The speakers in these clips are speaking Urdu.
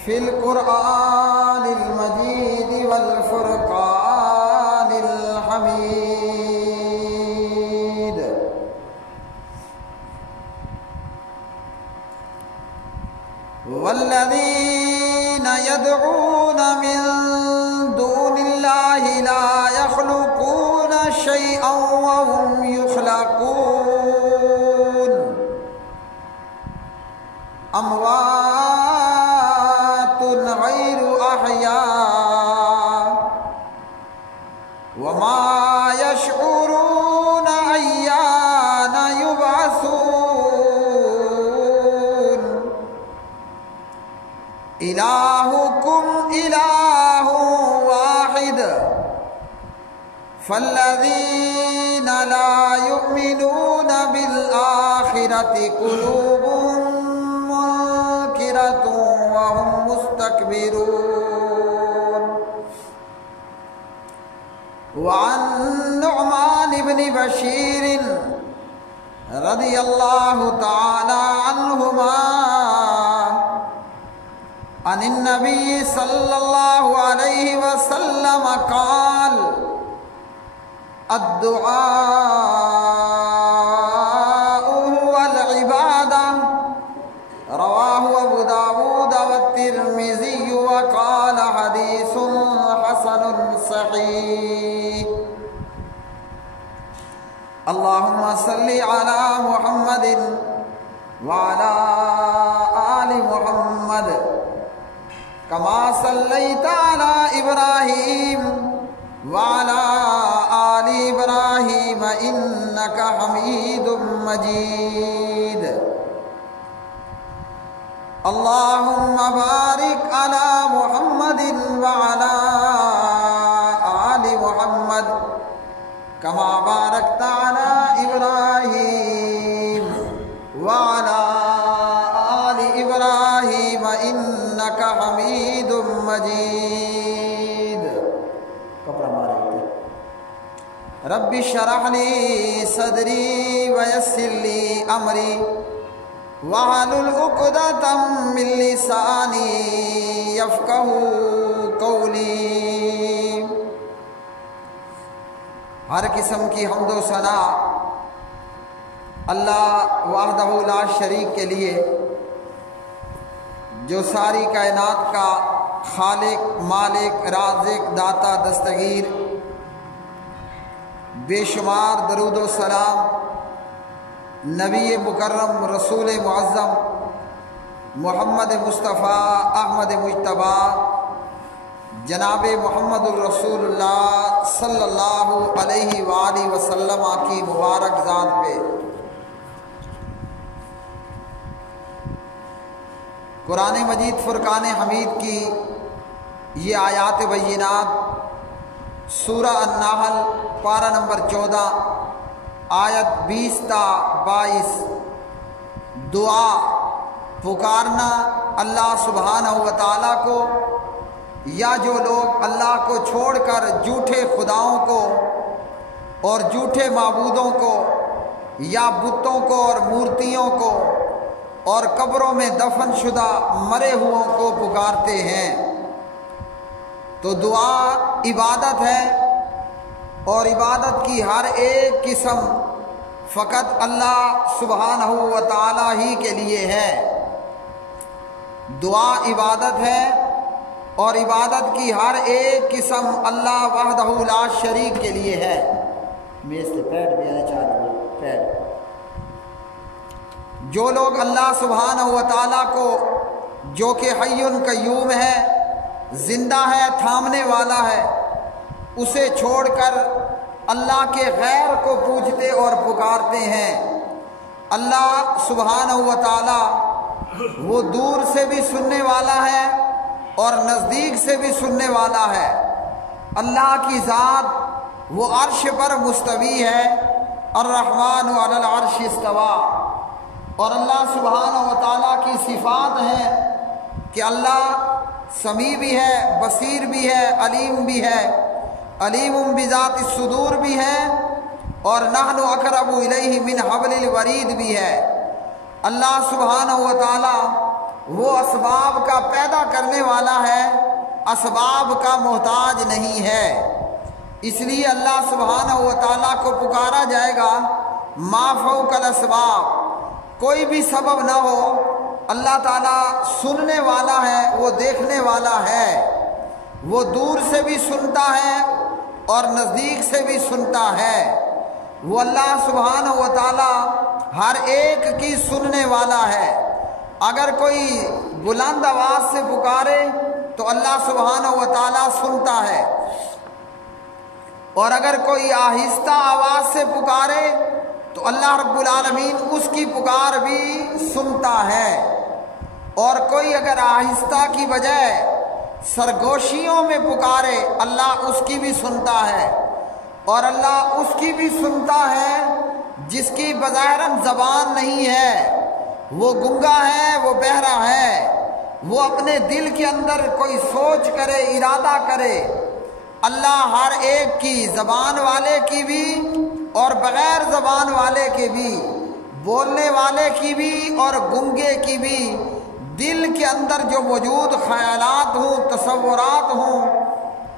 فی القرآن المجید والفرقان الحمید والذین يدعون من دون اللہ لا يخلقون شیئا وهم يخلقون اموات غیر احیاء وما یشعرون ایان یبعثون الہکم الہ واحد فالذین لا یؤمنون بالآخرة قلوبهم وهم مستكبرون وعن نعمان بن بشیر رضی اللہ تعالی عنہما عن النبی صلی اللہ علیہ وسلم قال الدعاء هو العبادة رواہ ابو داود والترمذی وقال حدیث حسن صحیح اللہم صلی علی محمد وعلی آل محمد کما صلیت علی ابراہیم وعلی آل ابراہیم انکا حمید مجید اللہم بارک علی محمد وعلی آل محمد کما بارکت علی ابراہیم وعلی آل ابراہیم انکا حمید مجید کپڑا مارے رب اشرح لی صدری ویسر لی امری وَاحْلُلْ عُقْدَةً مِّن لِّسَانِي يَفْقَهُوا قَوْلِي ہر قسم کی حمد و ثنا اللہ وحدہ لا شریک کے لیے جو ساری کائنات کا خالق مالک رازق داتا دستگیر بے شمار درود و سلام نبی مکرم رسول معظم محمد مصطفیٰ احمد مجتبیٰ جناب محمد الرسول اللہ صلی اللہ علیہ وآلہ وسلم کی مبارک ذات پہ قرآن مجید فرقان حمید کی یہ آیات بینات سورہ النحل پارہ نمبر 14 آیت 20 تا 22 دعا پکارنا اللہ سبحانہ و تعالیٰ کو یا جو لوگ اللہ کو چھوڑ کر جھوٹے خداؤں کو اور جھوٹے معبودوں کو یا بتوں کو اور مورتیوں کو اور قبروں میں دفن شدہ مرے ہوئوں کو پکارتے ہیں تو دعا عبادت ہے اور عبادت کی ہر ایک قسم فقط اللہ سبحانہ و تعالی ہی کے لیے ہے دعا عبادت ہے اور عبادت کی ہر ایک قسم اللہ وحدہ لا شریک کے لیے ہے میز سے پیٹ بھی آنے چاہیے پیٹ جو لوگ اللہ سبحانہ و تعالی کو جو کہ حی قیوم ہے زندہ ہے تھامنے والا ہے اسے چھوڑ کر اللہ کے غیر کو پوجتے اور پکارتے ہیں اللہ سبحانہ و تعالی وہ دور سے بھی سننے والا ہے اور نزدیک سے بھی سننے والا ہے اللہ کی ذات وہ عرش پر مستوی ہے الرحمن علی العرش استوى اور اللہ سبحانہ و تعالیٰ کی صفات ہیں کہ اللہ سمیع بھی ہے بصیر بھی ہے علیم بھی ہے علیم بذات الصدور بھی ہے اور نحن اقرب الیہ من حبل الورید بھی ہے اللہ سبحانہ و تعالی وہ اسباب کا پیدا کرنے والا ہے، اسباب کا محتاج نہیں ہے۔ اس لیے اللہ سبحانہ و تعالیٰ کو پکارا جائے گا ما فوق الاسباب، کوئی بھی سبب نہ ہو، اللہ تعالیٰ سننے والا ہے، وہ دیکھنے والا ہے، وہ دور سے بھی سنتا ہے اور نزدیک سے بھی سنتا ہے۔ وہ اللہ سبحانہ و تعالیٰ ہر ایک کی سننے والا ہے۔ اگر کوئی بلند آواز سے پکارے تو اللہ سبحانہ و تعالیٰ سنتا ہے، اور اگر کوئی آہستہ آواز سے پکارے تو اللہ رب العالمین اس کی پکار بھی سنتا ہے، اور کوئی اگر آہستہ کی بجائے سرگوشیوں میں پکارے اللہ اس کی بھی سنتا ہے، اور اللہ اس کی بھی سنتا ہے جس کی بظاہراً زبان نہیں ہے، وہ گنگا ہے، وہ بہرا ہے، وہ اپنے دل کے اندر کوئی سوچ کرے، ارادہ کرے، اللہ ہر ایک کی، زبان والے کی بھی اور بغیر زبان والے کے بھی، بولنے والے کی بھی اور گنگے کی بھی، دل کے اندر جو موجود خیالات ہوں، تصورات ہوں،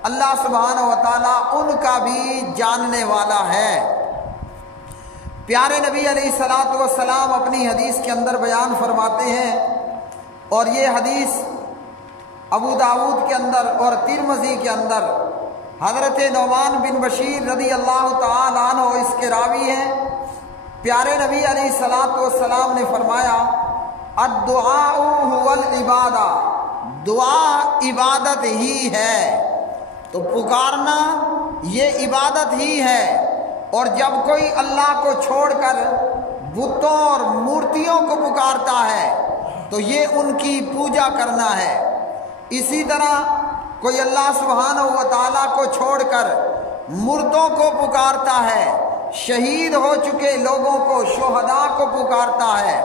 اللہ سبحانہ و تعالیٰ ان کا بھی جاننے والا ہے۔ پیارے نبی علیہ الصلوۃ والسلام اپنی حدیث کے اندر بیان فرماتے ہیں، اور یہ حدیث ابو داؤد کے اندر اور ترمذی کے اندر حضرت نعمان بن بشیر رضی اللہ تعالی عنہ اس کے راوی ہیں۔ پیارے نبی علیہ الصلوۃ والسلام نے فرمایا الدعاء هو العبادہ، دعا عبادت ہی ہے، تو پکارنا یہ عبادت ہی ہے۔ اور جب کوئی اللہ کو چھوڑ کر بتوں اور مورتیوں کو پکارتا ہے تو یہ ان کی پوجا کرنا ہے۔ اسی طرح کوئی اللہ سبحانہ و تعالیٰ کو چھوڑ کر مردوں کو پکارتا ہے، شہید ہو چکے لوگوں کو، شہداء کو پکارتا ہے،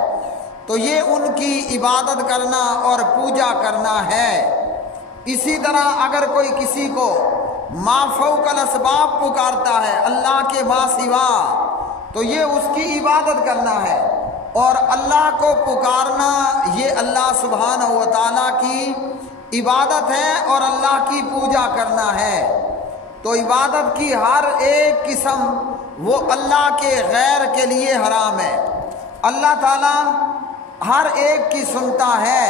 تو یہ ان کی عبادت کرنا اور پوجا کرنا ہے۔ اسی طرح اگر کوئی کسی کو ما فوق الاسباب پکارتا ہے، اللہ کے ما سوا، تو یہ اس کی عبادت کرنا ہے، اور اللہ کو پکارنا یہ اللہ سبحانہ و تعالیٰ کی عبادت ہے اور اللہ کی پوجا کرنا ہے۔ تو عبادت کی ہر ایک قسم وہ اللہ کے غیر کے لیے حرام ہے۔ اللہ تعالیٰ ہر ایک کی سنتا ہے،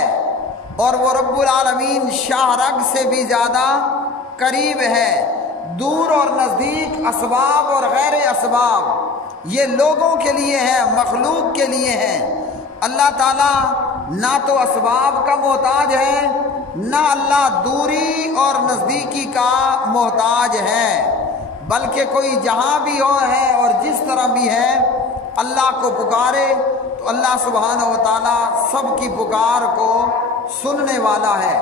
اور وہ رب العالمین شاہ رگ سے بھی زیادہ قریب ہے۔ دور اور نزدیک، اسباب اور غیر اسباب، یہ لوگوں کے لیے ہے، مخلوق کے لیے ہے۔ اللہ تعالیٰ نہ تو اسباب کا محتاج ہے، نہ اللہ دوری اور نزدیکی کا محتاج ہے، بلکہ کوئی جہاں بھی ہو ہے اور جس طرح بھی ہے، اللہ کو پکارے تو اللہ سبحانہ و تعالیٰ سب کی پکار کو سننے والا ہے۔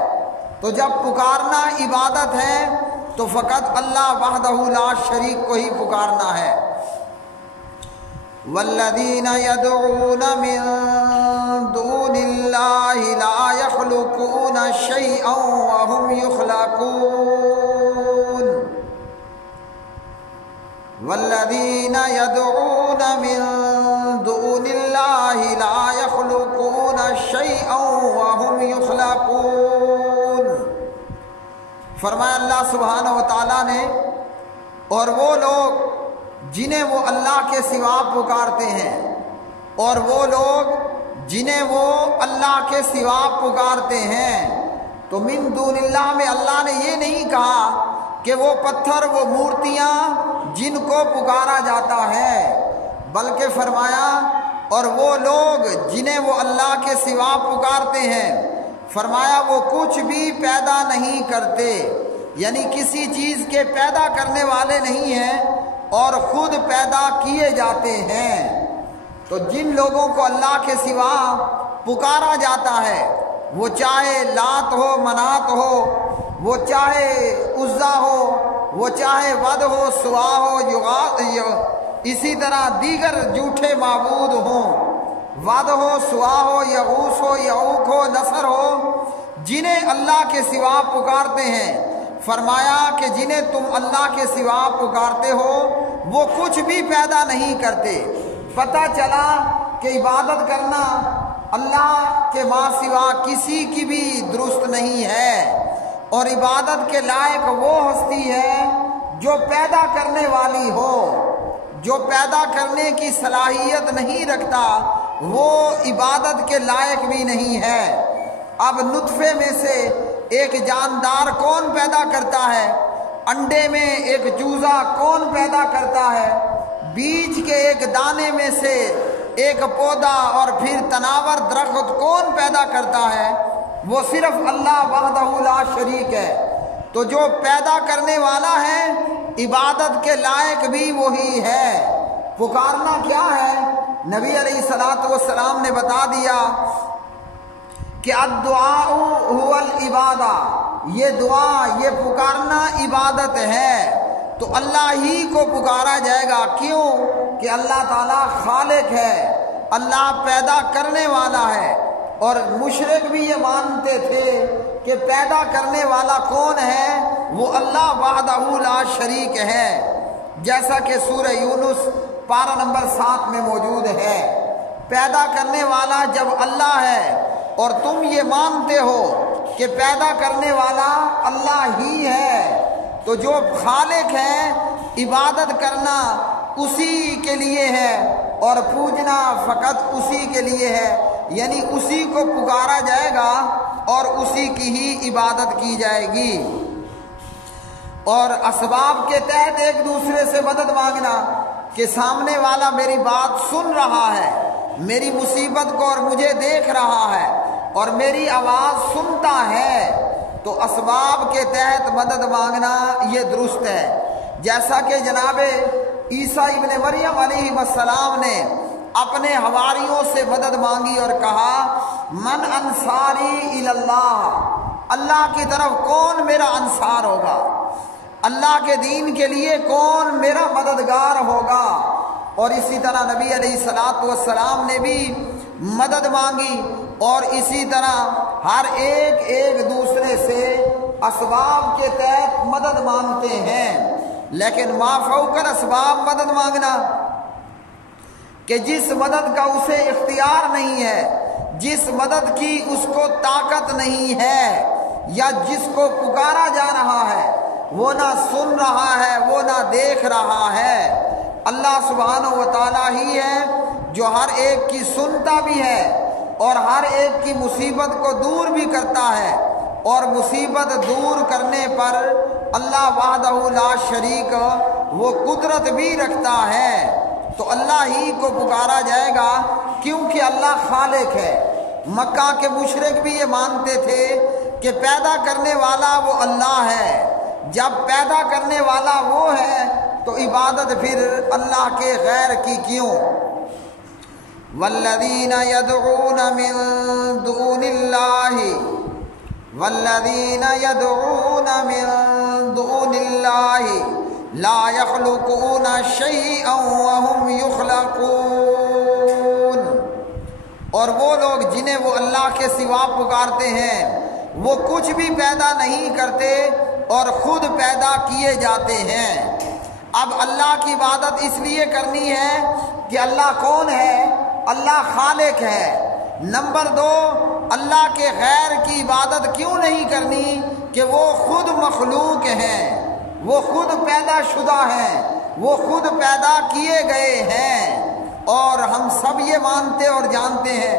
تو جب پکارنا عبادت ہے تو فقط اللہ وحدہ لا شریک کو ہی پکارنا ہے۔ والذین یدعون من دون اللہ لا یخلقون شیئا وهم یخلقون والذین یدعون من دون اللہ لا یخلقون شیئا وهم یخلقون۔ فرمایا اللہ سبحانہ و تعالیٰ نے، اور وہ لوگ جنہیں وہ اللہ کے سوا پکارتے ہیں، اور وہ لوگ جنہیں وہ اللہ کے سوا پکارتے ہیں، تو من دون اللہ میں اللہ نے یہ نہیں کہا کہ وہ پتھر، وہ مورتیاں جن کو پکارا جاتا ہے، بلکہ فرمایا اور وہ لوگ جنہیں وہ اللہ کے سوا پکارتے ہیں، فرمایا وہ کچھ بھی پیدا نہیں کرتے، یعنی کسی چیز کے پیدا کرنے والے نہیں ہیں اور خود پیدا کیے جاتے ہیں۔ تو جن لوگوں کو اللہ کے سوا پکارا جاتا ہے، وہ چاہے لات ہو، منات ہو، وہ چاہے عزا ہو، وہ چاہے ود ہو، سوا ہو، اسی طرح دیگر جھوٹے معبود ہوں، ود ہو، سوا ہو، یغوث ہو، یعوق ہو، نصر ہو، جنہیں اللہ کے سوا پکارتے ہیں، فرمایا کہ جنہیں تم اللہ کے سوا پکارتے ہو وہ کچھ بھی پیدا نہیں کرتے۔ پتہ چلا کہ عبادت کرنا اللہ کے ماں سوا کسی کی بھی درست نہیں ہے، اور عبادت کے لائق وہ ہستی ہے جو پیدا کرنے والی ہو۔ جو پیدا کرنے کی صلاحیت نہیں رکھتا وہ عبادت کے لائق بھی نہیں ہے۔ اب نطفے میں سے ایک جاندار کون پیدا کرتا ہے؟ انڈے میں ایک چوزا کون پیدا کرتا ہے؟ بیج کے ایک دانے میں سے ایک پودا اور پھر تناور درخت کون پیدا کرتا ہے؟ وہ صرف اللہ وحدہ لا شریک ہے۔ تو جو پیدا کرنے والا ہے عبادت کے لائق بھی وہی ہے۔ پکارنا کیا ہے؟ نبی علیہ الصلوۃ والسلام نے بتا دیا کہ الدعاء هو العبادہ، یہ دعا، یہ پکارنا عبادت ہے۔ تو اللہ ہی کو پکارا جائے گا، کیوں کہ اللہ تعالیٰ خالق ہے، اللہ پیدا کرنے والا ہے۔ اور مشرک بھی یہ مانتے تھے کہ پیدا کرنے والا کون ہے؟ وہ اللہ وحدہ لا شریک ہے، جیسا کہ سورہ یونس پارہ نمبر 7 میں موجود ہے۔ پیدا کرنے والا جب اللہ ہے اور تم یہ مانتے ہو کہ پیدا کرنے والا اللہ ہی ہے، تو جو خالق ہے عبادت کرنا اسی کے لیے ہے اور پوجنا فقط اسی کے لیے ہے، یعنی اسی کو پکارا جائے گا اور اسی کی ہی عبادت کی جائے گی۔ اور اسباب کے تحت ایک دوسرے سے مدد مانگنا کہ سامنے والا میری بات سن رہا ہے، میری مصیبت کو اور مجھے دیکھ رہا ہے اور میری آواز سنتا ہے، تو اسباب کے تحت مدد مانگنا یہ درست ہے۔ جیسا کہ جناب عیسیٰ ابن مریم علیہ السلام نے اپنے حواریوں سے مدد مانگی اور کہا من انصاری الی اللہ، اللہ کی طرف کون میرا انصار ہوگا، اللہ کے دین کے لیے کون میرا مددگار ہوگا۔ اور اسی طرح نبی علیہ الصلوۃ والسلام نے بھی مدد مانگی، اور اسی طرح ہر ایک دوسرے سے اسباب کے تحت مدد مانگتے ہیں۔ لیکن ما فوق الاسباب مدد مانگنا کہ جس مدد کا اسے اختیار نہیں ہے، جس مدد کی اس کو طاقت نہیں ہے، یا جس کو پکارا جا رہا ہے وہ نہ سن رہا ہے، وہ نہ دیکھ رہا ہے، اللہ سبحانہ و تعالیٰ ہی ہے جو ہر ایک کی سنتا بھی ہے اور ہر ایک کی مصیبت کو دور بھی کرتا ہے، اور مصیبت دور کرنے پر اللہ وحدہ لا شریک وہ قدرت بھی رکھتا ہے۔ تو اللہ ہی کو پکارا جائے گا کیونکہ اللہ خالق ہے۔ مکہ کے مشرک بھی یہ مانتے تھے کہ پیدا کرنے والا وہ اللہ ہے۔ جب پیدا کرنے والا وہ ہے تو عبادت پھر اللہ کے غیر کی کیوں؟ والذین یدعون من دون اللہ والذین یدعون من دون اللہ لا یخلقون شیئا وهم یخلقون۔ اور وہ لوگ جنہیں وہ اللہ کے سوا پکارتے ہیں وہ کچھ بھی پیدا نہیں کرتے اور خود پیدا کیے جاتے ہیں۔ اب اللہ کی عبادت اس لیے کرنی ہے کہ اللہ کون ہے؟ اللہ خالق ہے۔ نمبر 2، اللہ کے غیر کی عبادت کیوں نہیں کرنی کہ وہ خود مخلوق ہیں، وہ خود پیدا شدہ ہیں، وہ خود پیدا کیے گئے ہیں۔ اور ہم سب یہ مانتے اور جانتے ہیں،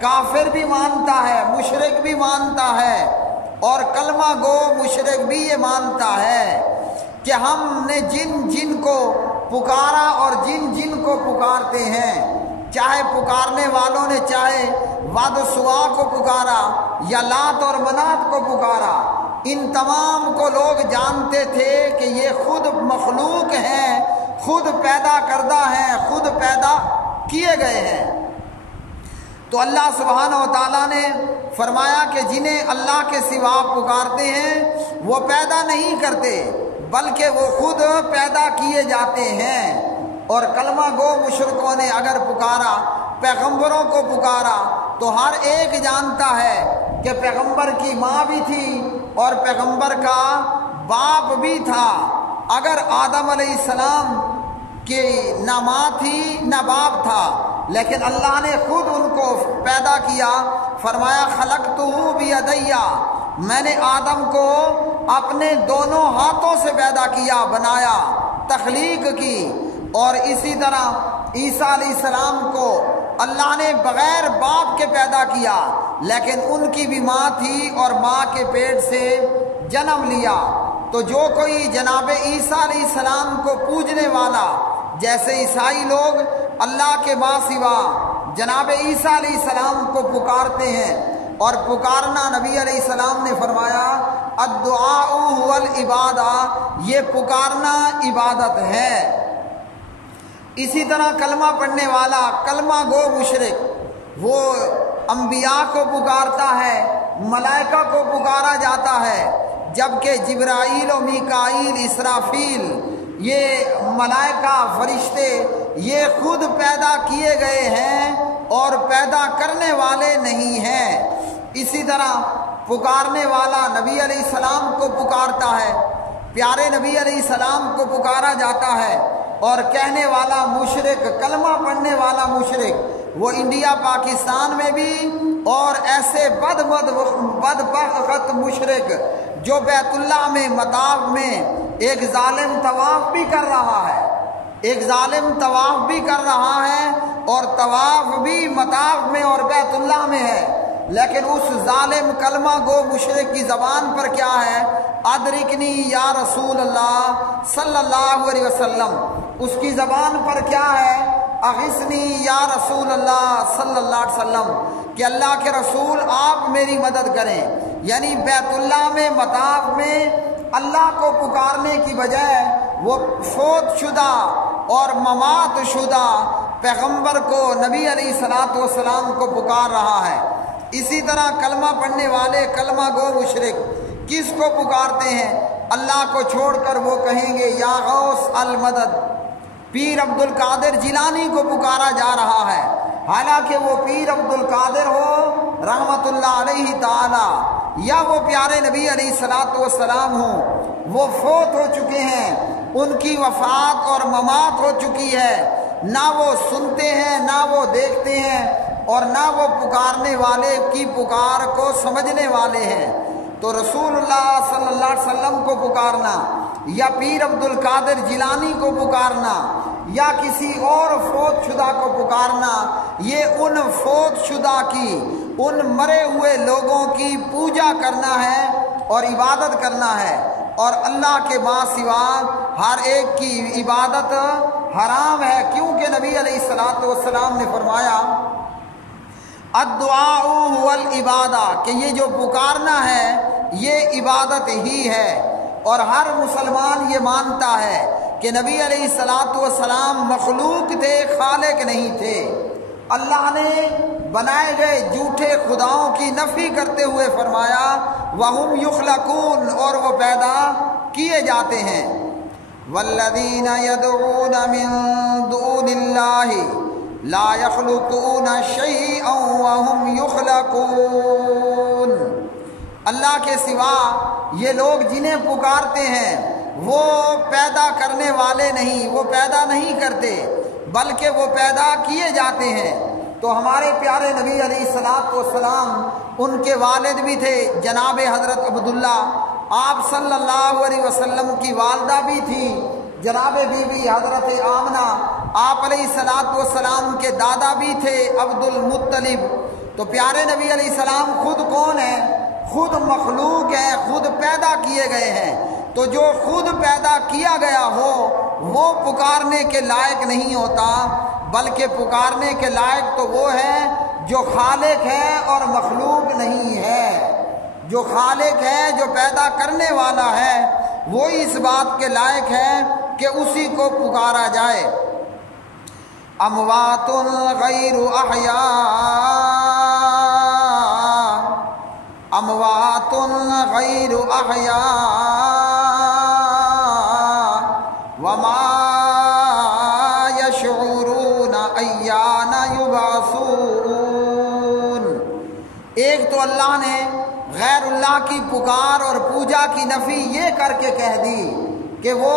کافر بھی مانتا ہے، مشرک بھی مانتا ہے، اور کلمہ گو مشرک بھی یہ مانتا ہے کہ ہم نے جن کو پکارا اور جن کو پکارتے ہیں، چاہے پکارنے والوں نے چاہے واد سوا کو پکارا یا لات اور منات کو پکارا، ان تمام کو لوگ جانتے تھے کہ یہ خود مخلوق ہیں، خود پیدا کردہ ہیں، خود پیدا کیے گئے ہیں۔ تو اللہ سبحانہ و تعالیٰ نے فرمایا کہ جنہیں اللہ کے سوا پکارتے ہیں وہ پیدا نہیں کرتے بلکہ وہ خود پیدا کیے جاتے ہیں۔ اور کلمہ گو مشرکوں نے اگر پکارا، پیغمبروں کو پکارا، تو ہر ایک جانتا ہے کہ پیغمبر کی ماں بھی تھی اور پیغمبر کا باپ بھی تھا۔ اگر آدم علیہ السلام کی نہ ماں تھی نہ باپ تھا لیکن اللہ نے خود ان کو پیدا کیا. فرمایا خلقتہ بیدیا، میں نے آدم کو اپنے دونوں ہاتھوں سے پیدا کیا، بنایا، تخلیق کی. اور اسی طرح عیسیٰ علیہ السلام کو اللہ نے بغیر باپ کے پیدا کیا، لیکن ان کی بھی ماں تھی اور ماں کے پیٹ سے جنم لیا. تو جو کوئی جناب عیسیٰ علیہ السلام کو پوجنے والا، جیسے عیسائی لوگ اللہ کے ماں سوا جناب عیسیٰ علیہ السلام کو پکارتے ہیں، اور پکارنا نبی علیہ السلام نے فرمایا الدعاء هو العبادہ، یہ پکارنا عبادت ہے. اسی طرح کلمہ پڑھنے والا، کلمہ گو مشرک، وہ انبیاء کو پکارتا ہے، ملائکہ کو پکارا جاتا ہے، جبکہ جبرائیل و میکائیل، اسرافیل، یہ ملائکہ فرشتے یہ خود پیدا کیے گئے ہیں اور پیدا کرنے والے نہیں ہیں. اسی طرح پکارنے والا نبی علیہ السلام کو پکارتا ہے، پیارے نبی علیہ السلام کو پکارا جاتا ہے. اور کہنے والا مشرک، کلمہ پڑھنے والا مشرک، وہ انڈیا پاکستان میں بھی، اور ایسے بدبخت مشرک جو بیت اللہ میں مطاف میں ایک ظالم طواف بھی کر رہا ہے، ایک ظالم طواف بھی کر رہا ہے، اور طواف بھی مطاف میں اور بیت اللہ میں ہے، لیکن اس ظالم کلمہ گو مشرک کی زبان پر کیا ہے؟ ادرکنی یا رسول اللہ صلی اللہ علیہ وسلم. اس کی زبان پر کیا ہے؟ اغثنی یا رسول اللہ صلی اللہ علیہ وسلم، کہ اللہ کے رسول آپ میری مدد کریں. یعنی بیت اللہ میں مطاف میں اللہ کو پکارنے کی بجائے وہ فوت شدہ اور ممات شدہ پیغمبر کو، نبی علیہ الصلوۃ والسلام کو پکار رہا ہے. اسی طرح کلمہ پڑھنے والے کلمہ گو مشرک کس کو پکارتے ہیں؟ اللہ کو چھوڑ کر وہ کہیں گے یا غوث المدد. پیر عبد القادر جیلانی کو پکارا جا رہا ہے، حالانکہ وہ پیر عبد القادر ہو رحمت اللہ علیہ تعالی، یا وہ پیارے نبی علیہ الصلوۃ والسلام ہوں، وہ فوت ہو چکے ہیں، ان کی وفات اور ممات ہو چکی ہے. نہ وہ سنتے ہیں، نہ وہ دیکھتے ہیں، اور نہ وہ پکارنے والے کی پکار کو سمجھنے والے ہیں. تو رسول اللہ صلی اللہ علیہ وسلم کو پکارنا، یا پیر عبد القادر جیلانی کو پکارنا، یا کسی اور فوت شدہ کو پکارنا، یہ ان فوت شدہ کی، ان مرے ہوئے لوگوں کی پوجا کرنا ہے اور عبادت کرنا ہے. اور اللہ کے ماں سوا ہر ایک کی عبادت حرام ہے، کیونکہ نبی علیہ الصلوۃ والسلام نے فرمایا الدعاء هو العبادہ، کہ یہ جو پکارنا ہے یہ عبادت ہی ہے. اور ہر مسلمان یہ مانتا ہے کہ نبی علیہ الصلوۃ والسلام مخلوق تھے، خالق نہیں تھے. اللہ نے بنائے گئے جھوٹے خداؤں کی نفی کرتے ہوئے فرمایا وَهُمْ يُخْلَقُونَ، اور وہ پیدا کیے جاتے ہیں. وَالَّذِينَ يَدْعُونَ مِن دُونِ اللَّهِ لا يخلقون شيئا وهم يخلقون. اللہ کے سوا یہ لوگ جنہیں پکارتے ہیں وہ پیدا کرنے والے نہیں، وہ پیدا نہیں کرتے بلکہ وہ پیدا کیے جاتے ہیں. تو ہمارے پیارے نبی علیہ الصلوۃ والسلام، ان کے والد بھی تھے جناب حضرت عبداللہ، آپ صلی اللہ علیہ وسلم کی والدہ بھی تھی جناب بی بی حضرت آمنہ، آپ علیہ الصلوۃ والسلام کے دادا بھی تھے عبد المطلب. تو پیارے نبی علیہ السلام خود کون ہیں؟ خود مخلوق ہیں، خود پیدا کیے گئے ہیں. تو جو خود پیدا کیا گیا ہو وہ پکارنے کے لائق نہیں ہوتا، بلکہ پکارنے کے لائق تو وہ ہے جو خالق ہے اور مخلوق نہیں ہے. جو خالق ہے، جو پیدا کرنے والا ہے، وہی اس بات کے لائق ہے کہ اسی کو پکارا جائے. اموات غیر احیاء، اموات غیر احیاء وما یشعرون ایان یبعثون. ایک تو اللہ نے غیر اللہ کی پکار اور پوجا کی نفی یہ کر کے کہہ دی کہ وہ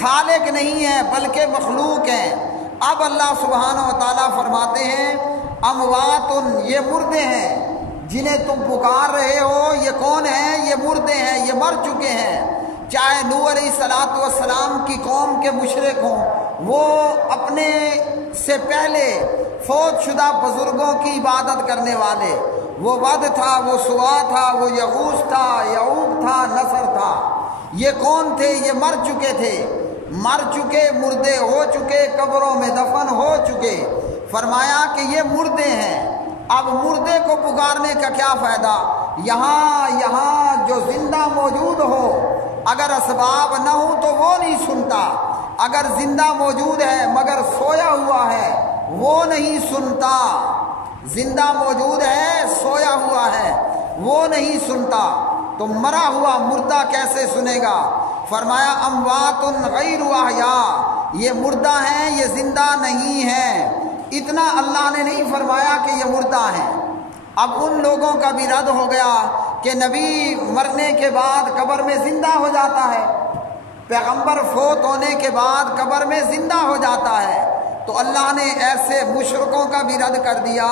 خالق نہیں ہے بلکہ مخلوق ہیں. اب اللہ سبحانہ و تعالیٰ فرماتے ہیں اموات، یہ مردے ہیں جنہیں تم پکار رہے ہو، یہ کون ہیں؟ یہ مردے ہیں، یہ مر چکے ہیں۔ چاہے نوح علیہ السلام کی قوم کے مشرک ہوں، وہ اپنے سے پہلے فوت شدہ بزرگوں کی عبادت کرنے والے، وہ ود تھا، وہ سوا تھا، وہ یغوث تھا، یعوق تھا، نصر تھا، یہ کون تھے؟ یہ مر چکے تھے، مر چکے، مردے ہو چکے، قبروں میں دفن ہو چکے۔ فرمایا کہ یہ مردے ہیں۔ اب مردے کو پکارنے کا کیا فائدہ؟ یہاں جو زندہ موجود ہو، اگر اسباب نہ ہو تو وہ نہیں سنتا، اگر زندہ موجود ہے مگر سویا ہوا ہے وہ نہیں سنتا، زندہ موجود ہے سویا ہوا ہے وہ نہیں سنتا، تو مرا ہوا مردہ کیسے سنے گا؟ فرمایا اموات غیر احیاء، یہ مردہ ہیں، یہ زندہ نہیں ہیں۔ اتنا اللہ نے نہیں فرمایا کہ یہ مردہ ہیں۔ اب ان لوگوں کا بھی رد ہو گیا کہ نبی مرنے کے بعد قبر میں زندہ ہو جاتا ہے، پیغمبر فوت ہونے کے بعد قبر میں زندہ ہو جاتا ہے، تو اللہ نے ایسے مشرکوں کا بھی رد کر دیا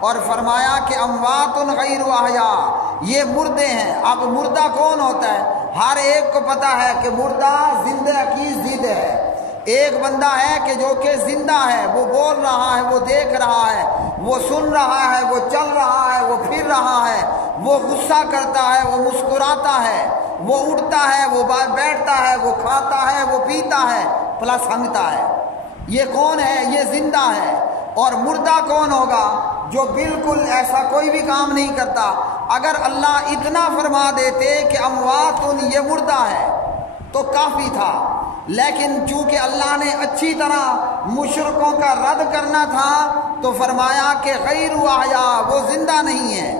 اور فرمایا کہ اموات غیر احیاء، یہ مردے ہیں۔ اب مردہ کون ہوتا ہے؟ ہر ایک کو پتہ ہے کہ مردہ زندہ کی ضد ہے۔ ایک بندہ ہے کہ جو کہ زندہ ہے، وہ بول رہا ہے، وہ دیکھ رہا ہے، وہ سن رہا ہے، وہ چل رہا ہے، وہ پھر رہا ہے، وہ غصہ کرتا ہے، وہ مسکراتا ہے، وہ اٹھتا ہے، وہ بیٹھتا ہے، وہ کھاتا ہے، وہ پیتا ہے، پلس ہنگتا ہے۔ یہ کون ہے؟ یہ زندہ ہے۔ اور مردہ کون ہوگا؟ جو بالکل ایسا کوئی بھی کام نہیں کرتا۔ اگر اللہ اتنا فرما دیتے کہ اموات یہ مردہ ہے تو کافی تھا، لیکن چونکہ اللہ نے اچھی طرح مشرکوں کا رد کرنا تھا تو فرمایا کہ غیر احیاء، وہ زندہ نہیں ہے۔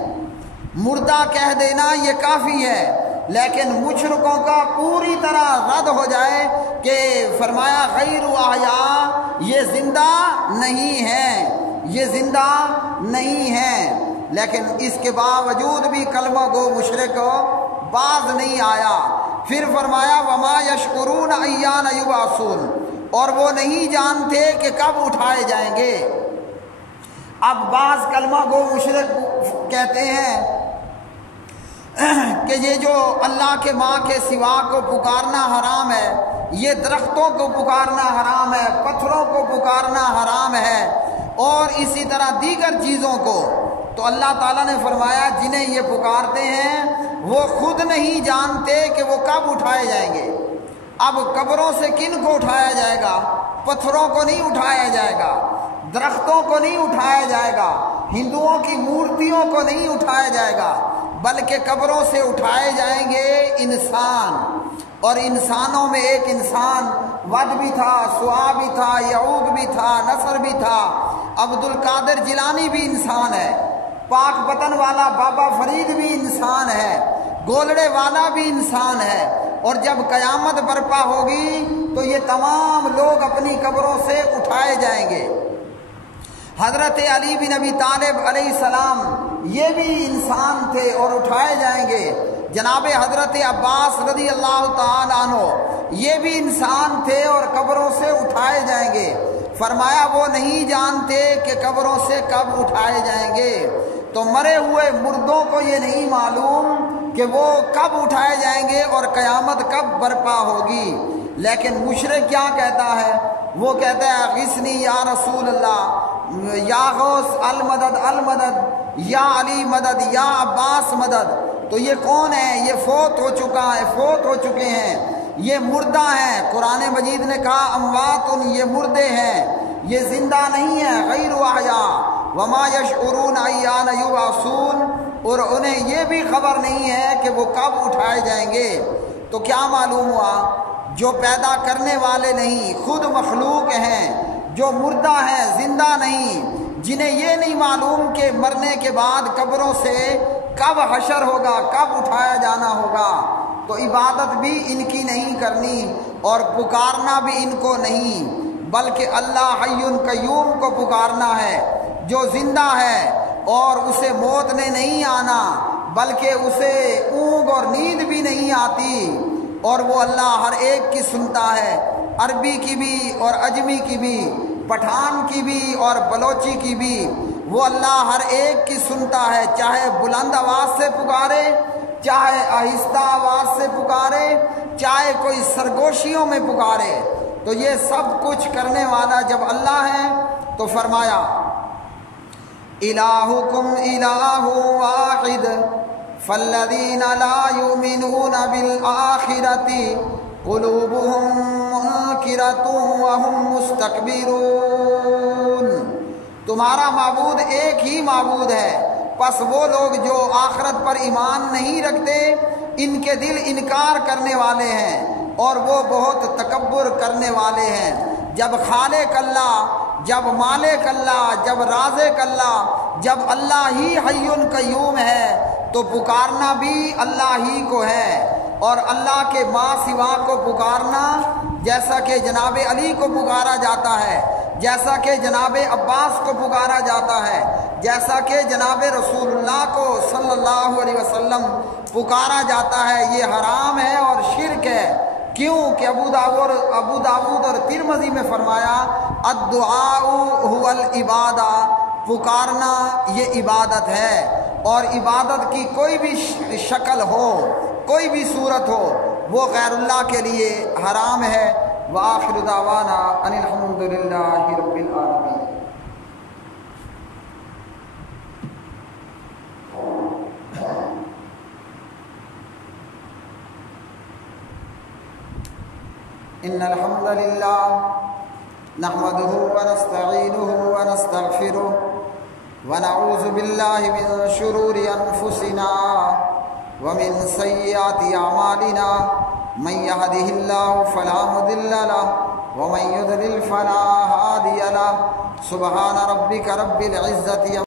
مردہ کہہ دینا یہ کافی ہے، لیکن مشرکوں کا پوری طرح رد ہو جائے کہ فرمایا غیر احیاء، یہ زندہ نہیں ہے، یہ زندہ نہیں ہے۔ لیکن اس کے باوجود بھی کلمہ گو مشرک باز نہیں آیا۔ پھر فرمایا وما یشعرون ایان یبعثون، اور وہ نہیں جانتے کہ کب اٹھائے جائیں گے۔ اب بعض کلمہ گو مشرک کہتے ہیں کہ یہ جو اللہ کے ماں کے سوا کو پکارنا حرام ہے، یہ درختوں کو پکارنا حرام ہے، پتھروں کو پکارنا حرام ہے، اور اسی طرح دیگر چیزوں کو۔ تو اللہ تعالیٰ نے فرمایا جنہیں یہ پکارتے ہیں وہ خود نہیں جانتے کہ وہ کب اٹھائے جائیں گے۔ اب قبروں سے کن کو اٹھایا جائے گا؟ پتھروں کو نہیں اٹھایا جائے گا، درختوں کو نہیں اٹھایا جائے گا، ہندوؤں کی مورتیوں کو نہیں اٹھایا جائے گا، بلکہ قبروں سے اٹھائے جائیں گے انسان۔ اور انسانوں میں ایک انسان ود بھی تھا، سوا بھی تھا، یعوق بھی تھا، نصر بھی تھا، عبد القادر جیلانی بھی انسان ہے، پاک بطن والا بابا فرید بھی انسان ہے، گولڑے والا بھی انسان ہے۔ اور جب قیامت برپا ہوگی تو یہ تمام لوگ اپنی قبروں سے اٹھائے جائیں گے۔ حضرت علی بن ابی طالب علیہ السلام یہ بھی انسان تھے اور اٹھائے جائیں گے۔ جناب حضرت عباس رضی اللہ تعالیٰ عنہ یہ بھی انسان تھے اور قبروں سے اٹھائے جائیں گے۔ فرمایا وہ نہیں جانتے کہ قبروں سے کب اٹھائے جائیں گے۔ تو مرے ہوئے مردوں کو یہ نہیں معلوم کہ وہ کب اٹھائے جائیں گے اور قیامت کب برپا ہوگی۔ لیکن مشرک کیا کہتا ہے؟ وہ کہتا ہے غثنی یا رسول اللہ، یا غوث المدد المدد، یا علی مدد، یا عباس مدد۔ تو یہ کون ہے؟ یہ فوت ہو چکا ہے، فوت ہو چکے ہیں، یہ مردہ ہیں۔ قرآن مجید نے کہا اموات، یہ مردے ہیں، یہ زندہ نہیں ہے، غیر احیاء، وما یشعرون ایان یبعثون، اور انہیں یہ بھی خبر نہیں ہے کہ وہ کب اٹھائے جائیں گے۔ تو کیا معلوم ہوا؟ جو پیدا کرنے والے نہیں، خود مخلوق ہیں، جو مردہ ہیں، زندہ نہیں، جنہیں یہ نہیں معلوم کہ مرنے کے بعد قبروں سے کب حشر ہوگا، کب اٹھایا جانا ہوگا، تو عبادت بھی ان کی نہیں کرنی اور پکارنا بھی ان کو نہیں، بلکہ اللہ حی قیوم کو پکارنا ہے جو زندہ ہے اور اسے موت نے نہیں آنا، بلکہ اسے اونگ اور نیند بھی نہیں آتی، اور وہ اللہ ہر ایک کی سنتا ہے، عربی کی بھی اور عجمی کی بھی۔ پٹھان کی بھی اور بلوچی کی بھی، وہ اللہ ہر ایک کی سنتا ہے، چاہے بلند آواز سے پکارے، چاہے آہستہ آواز سے پکارے، چاہے کوئی سرگوشیوں میں پکارے، تو یہ سب کچھ کرنے والا جب اللہ ہے تو فرمایا الہکم الہ واحد فالذین لا یؤمنون بالآخرۃ قلوبهم منکرۃ وهم مستکبرون، تمہارا معبود ایک ہی معبود ہے، پس وہ لوگ جو آخرت پر ایمان نہیں رکھتے ان کے دل انکار کرنے والے ہیں اور وہ بہت تکبر کرنے والے ہیں۔ جب خالق اللہ، جب مالک اللہ، جب رازق اللہ، جب اللہ ہی حی قیوم ہے تو پکارنا بھی اللہ ہی کو ہے، اور اللہ کے ماں سوا کو پکارنا جیسا کہ جناب علی کو پکارا جاتا ہے، جیسا کہ جناب عباس کو پکارا جاتا ہے، جیسا کہ جناب رسول اللہ کو صلی اللہ علیہ وسلم پکارا جاتا ہے، یہ حرام ہے اور شرک ہے۔ کیوں کہ ابو داود اور ترمذی میں فرمایا الدعاء هو العبادہ، پکارنا یہ عبادت ہے، اور عبادت کی کوئی بھی شکل ہو، کوئی بھی صورت ہو، وہ غیر اللہ کے لیے حرام ہے۔ وآخر دعوانا ان الحمد للہ رب العالمین۔ ان الحمد للہ نحمده ونستعینه ونستغفره ونعوذ باللہ من شرور انفسنا ومن سیئات اعمالنا، من يهده الله فلا مضل له ومن يضلل فلا هادي له۔ سبحان ربك رب العزة